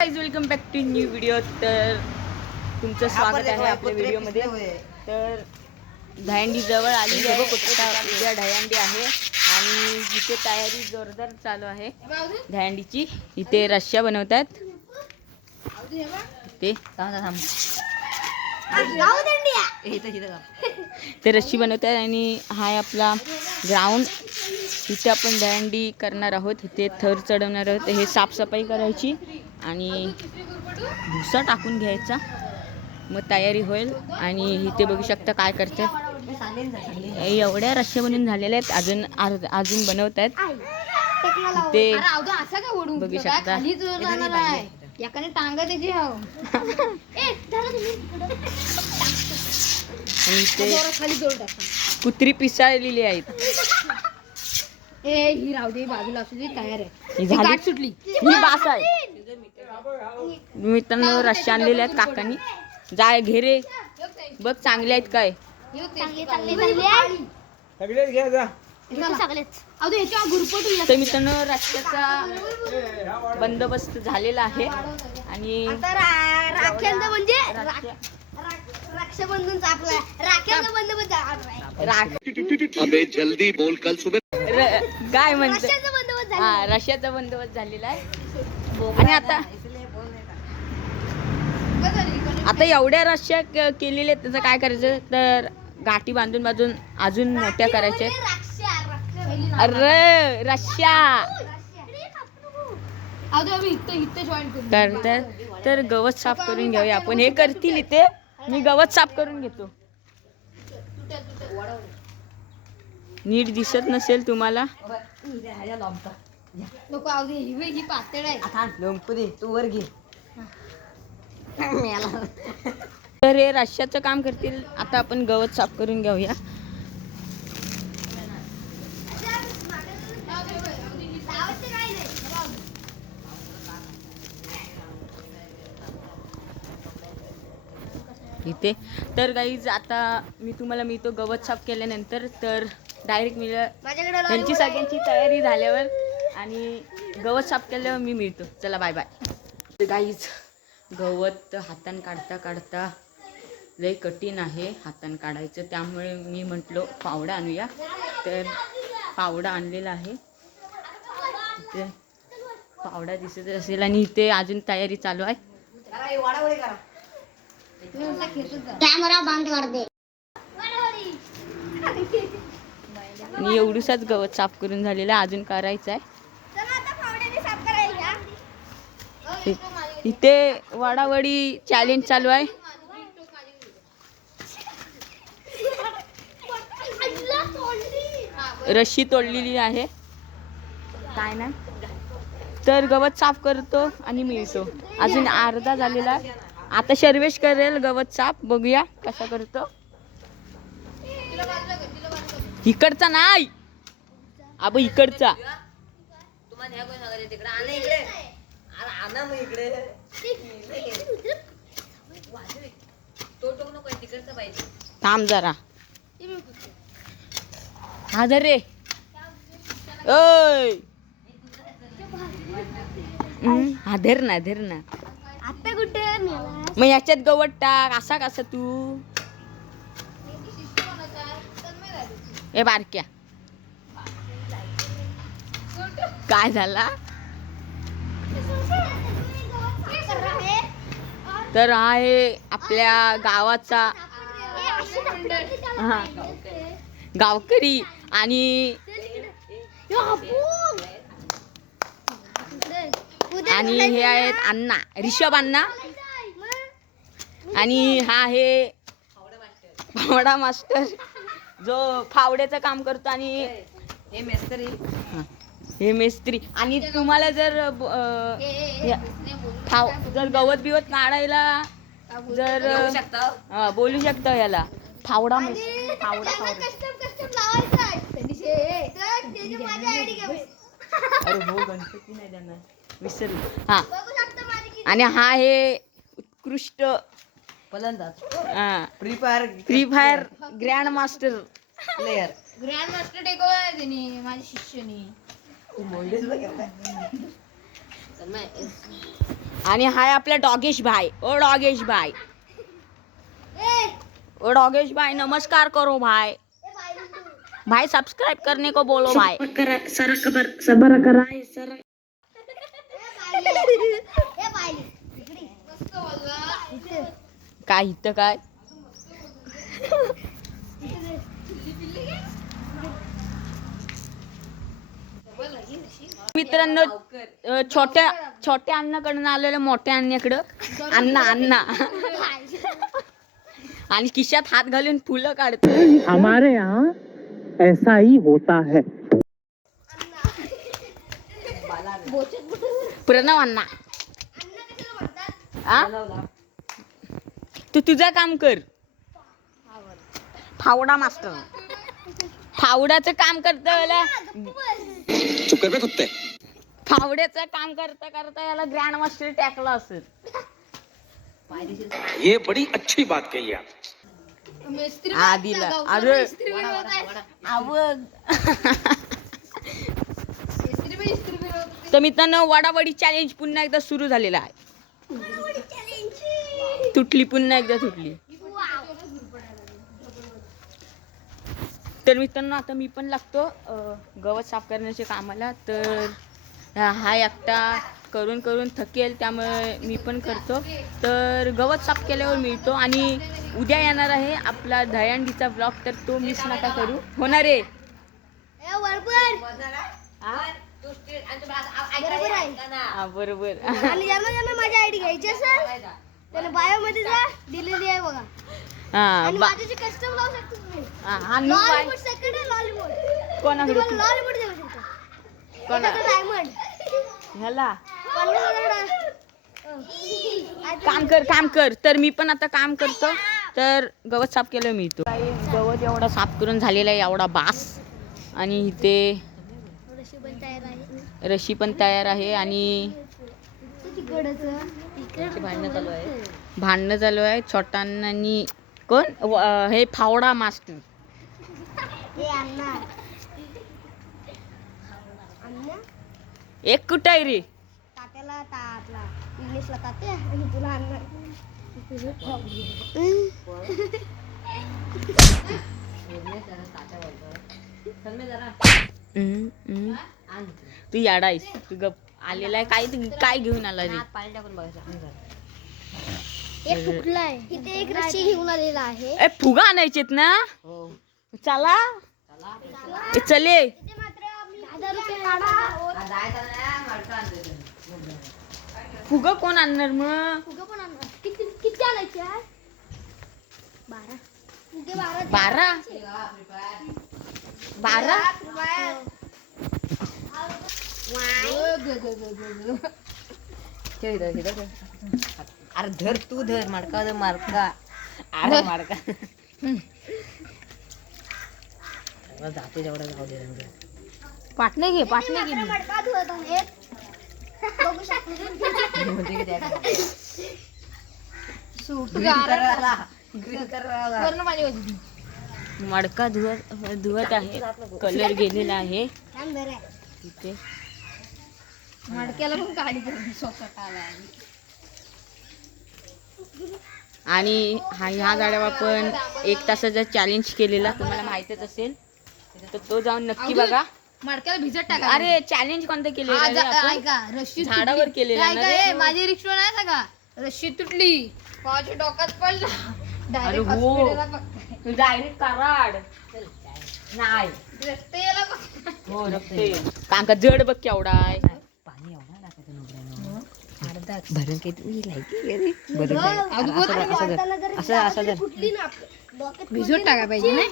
Welcome back to new video तर तुमचं स्वागत आहे आपल्या व्हिडिओमध्ये तर दहंडी जवळ आली आहे. उद्या दहंडी आहे. आणि इथे तयारी जोरदार चालू आहे दहंडीची इथे रश्या बनवतात. ते ते रशी बनवतात आणि हा आपला ग्राउंड इथे आपण दहंडी करणार आहोत. इथे थर चढवणार आहोत. हे साफसफाई करायची. आणि भुसा टाकून घ्यायचा. मग तयारी होईल. आणि इथे बघू शकता काय करतात हे एवढ्या रश्या बनवून झालेल्या आहेत. अजून अजून बनवत आहेत. ओढून बघू शकता. तुम्ही. आणि टाका. कुत्री पिसाळलेली आहेत. ए ही राहू दे बाजूला असू दे तयार आहे. ही ती ही बास आहे. मित्रांनो रश्या आणलेल्या आहेत काकांनी. जाय घेरे बघ चांगले आहेत काय. चांगले चांगले चांगले सगळेच घ्या जा. तर मित्रांनो रस्त्याचा बंदोबस्त झालेला आहे. आणि राख्यांचा म्हणजे रस्त्या- रक्षाबंधन आपला राख्यांचा बंदोबस्त राख अबे जल्दी बोल कल सुबह र- काय म्हणतो? रक्षाचा बंदोबस्त झाला हा रशियाचा बंदोबस्त झालेला आहे. आणि आता आता एवढ्या रश्या क- केलेल्या आहेत त्याचं काय करायचं? तर गाठी बांधून बांधून अजून मोठ्या करायच्या. आहेत. रक्षा रक्षा अरे रश्या अहो आम्ही इथं इथं जॉईन करू तर तर तर गवत साफ करून घेऊया. आपण हे करतील इथे. मी गवत साफ करून घेतो. नीट दिसत नसेल तुम्हाला? नको ही ही पातळ आहे. तू वर घे. तर हे रश्याचं काम करतील. आता आपण गवत साफ करून घेऊया. इथे. तर गाईज आता मी तुम्हाला मी तो गवत साफ केल्यानंतर. तर डायरेक्ट मी माझ्याकडे त्यांची सगळ्यांची तयारी झाल्यावर आणि गवत साफ केल्यावर मी मिळतो. चला बाय बाय गाईज गवत हातान काढता काढता लय कठीण आहे हातान काढायचं. त्यामुळे मी म्हटलो फावडा आणूया. तर फावडा आणलेला आहे. इथे फावडा दिसत असेल आणि इथे अजून तयारी चालू आहे. आणि एवढूसाच गवत साफ करून झालेलं आहे. अजून करायचं आहे. इथे वडावडी चॅलेंज चालू आहे. रशी तोडलेली आहे. काय ना? तर गवत साफ करतो आणि मिळतो. अजून अर्धा झालेला आहे. आता शर्वेश करेल गवत साफ. बघूया कसा करतो. इकडचा नाही. अब इकडचा. थांब जरा. हा धर रे. ओय. हम्म, हा धर ना धर ना. आता कुठे मग याच्यात गवत टाक असा कसा तू? ए बारक्या. काय झाला? तर हा आहे आपल्या गावाचा हा, गावकरी आणि आणि हे आहेत अण्णा रिषभ अण्णा. आणि हा आहे फावडा मास्टर. जो फावड्याचं काम करतो आणि हे मेस्तरी. हा, हे मेस्त्री. आणि तुम्हाला जर फाव जर गवत बिवत काढायला जर हा, बोलू शकता याला. फावडा मेस्त्री फावडा फावडा. अरे हो गणपती नाही देणार. विसरलो. हा. आणि हा आहे उत्कृष्ट फलंदाज. हा, Free Fire Free Fire grandmaster player grandmaster टेको आहे त्यांनी माझ्या शिष्यनी. आणि हाय आपला डॉगेश भाई. ओ डॉगेश भाई. ओ डॉगेश भाई नमस्कार करो भाई. भाई सब्सक्राइब करने को बोलो भाई. काय इथं काय? मित्रांनो छोट्या छोट्या अण्णाकडनं आलेलं मोठ्या अण्णाकडं अण्णा अण्णा. आणि खिशात हात घालून फुलं काढतो. हमारे यहाँ ऐसा ही होता है। प्रणव अण्णा. आ? तू तुझं काम कर. फावडा मास्टर. फावड्याचं काम करता याला चुप कर बे कुत्ते. फावड्याचं काम करता करता याला ग्रँड मास्टर टाकला असेल. ये बड़ी अच्छी बात कही आप. आधीला अरे आवग तर मित्रांनो वडावडी चॅलेंज पुन्हा एकदा सुरू झालेला आहे. तुटली पुन्हा एकदा तुटली. तर मित्रांनो आता मी पण लागतो गवत साफ करण्याच्या कामाला. तर हा एकटा करून करून थकेल त्यामुळे मी पण करतो. तर गवत साफ केल्यावर मिळतो आणि उद्या येणार आहे आपला दहीहंडीचा ब्लॉग तर तो मिस नका करू. होणार आहे. बरोबर आहे. हा, बरोबर. आणि ज्यांना ज्यांना माझी आयडी घ्यायची असेल जा दिलेली आहे बघा. हा हा, हा कोणाकडे डायमंड ह्याला. काम कर काम कर. तर मी पण आता काम करतो. तर गवत साफ केलं मी तो काही गवत एवढा साफ करून झालेला आहे एवढा बास. आणि इथे पण तयार आहे रशी पण तयार आहे आणि भांडणं चालू आहे. भांडणं चालू आहे. छोटांनी कोण? हे फावडा मास्टर हे अण्णा अण्णा एक कुठं आहे रे? तात्याला ता आपला इंग्लिशला तात्या आणि तुला अण्णा. हम्म, हम्म. तू याडायस तू गप. आलेला आहे काय काय घेऊन आला रे? पाणी टाकून बघायचं एक फुटलाय इथे एक रशी घेऊन आलेला आहे. ए फुगा आणायचेत ना? चला. चले इथे मात्र आम्ही हजार रुपये काढा फुगा कोण आणणार मग? फुगे पण आणणार किती किती आणायचे बारा. फुगे बारा? बारा बारा अरे धर तू धर मडका धर मारका अरे मारका जाते जेवढा जाऊ दे. पाटणे घे पाटणे घे मडका धुवत धुवत आहे. कलर गेलेला आहे. तिथे मडक्याला पण काढी आणि हा ह्या गाड्या आपण एक तासाचा चॅलेंज केलेला. तुम्हाला माहितच असेल. तर तो जाऊन नक्की बघा. मडक्याला भिजत टाका अरे चॅलेंज कोणतं आपण ऐका रशी झाडावर केलेला ना रे? माझी रिक्षा नाही सांगा. रशी तुटली. पावच्या डोक्यात पडला? डायरेक्ट हो. हॉस्पिटलला. डायरेक्ट कराड. नाही. हो रक्ते कांका जड बघ केवढा आहे. पाणी एवढा. भरून किती लायकी हो, असं असं भिजत टाका पाहिजे ना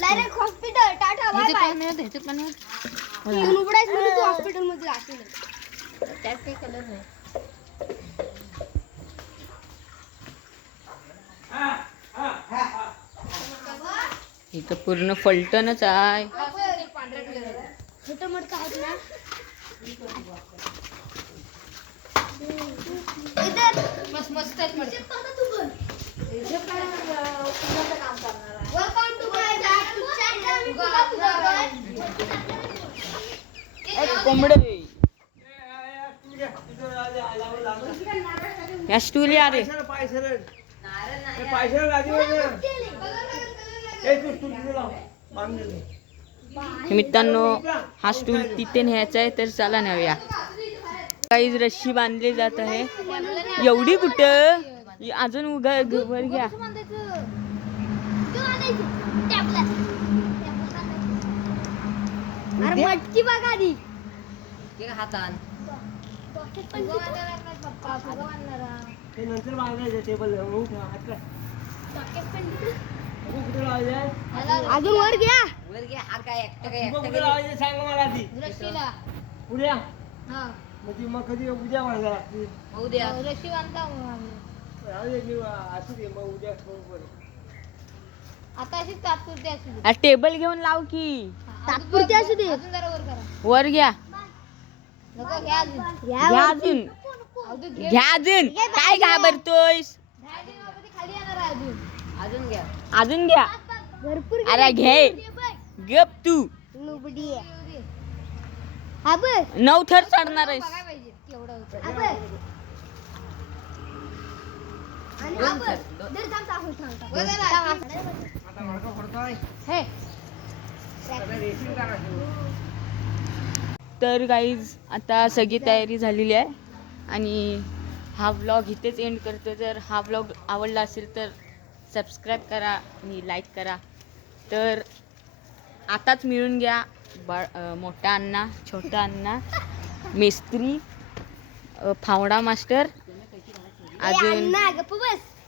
direct hospital tata bye bye इथून उघडायचं म्हणून तू हॉस्पिटलमध्ये असेल त्यात काही कलर नाही. इथं पूर्ण फलटणच आहे. छोटं आहेत ना मस्त मस्त आहेत मडकं. Welcome to my back to channel. फुगा, फुगा, फुगा. ए, कोंबडे. या स्टूल या रे मित्रांनो हा स्टूल तिथे न्यायचा आहे तर चला न्यावया काही रशी बांधली जात आहे. एवढी कुठं? अजून उगा वर घ्या. अरे मटकी बघा आधी. ते हातान अजून वर घ्या. वर घे हा काय एकटं काय एकटं गेलं. रशीला उद्या? हा. म्हणजे मग कधी उद्या होऊ द्या रशी बांधता मग आम्ही. राहू दे, मी असू दे मग उद्या. आता अशीच तात्पुरती असू दे. टेबल घेऊन लाव की. तात्पुरती असू दे. अजून जरा वर करा. वर घ्या. नको घ्या अजून. घ्या अजून. अजून घे. घ्या अजून. काय घाबरतोयस? दहा दिन बाबा ते खाली येणार आहे अजून. अजून घ्या. अजून घ्या. भरपूर अरे घे. गप तू. नुबडी आहे. हा बघ नऊ थर चढणार आहेस. बघायला पाहिजे. केवढं होतं. हा बघ आणि हा बघ दर थांब थांब थांब. थांब हे. तर गाईज आता सगळी तयारी झालेली आहे. आणि हा व्लॉग इथेच एंड करतो. जर हा व्लॉग आवडला असेल तर सबस्क्राईब करा आणि लाईक करा. तर आताच मिळून घ्या अं, मोठा अण्णा छोटा अण्णा मेस्त्री फावडा मास्टर अजून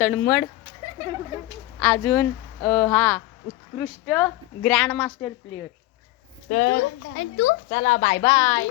तळमड अजून हा उत्कृष्ट ग्रँड मास्टर प्लेअर. तर चला बाय बाय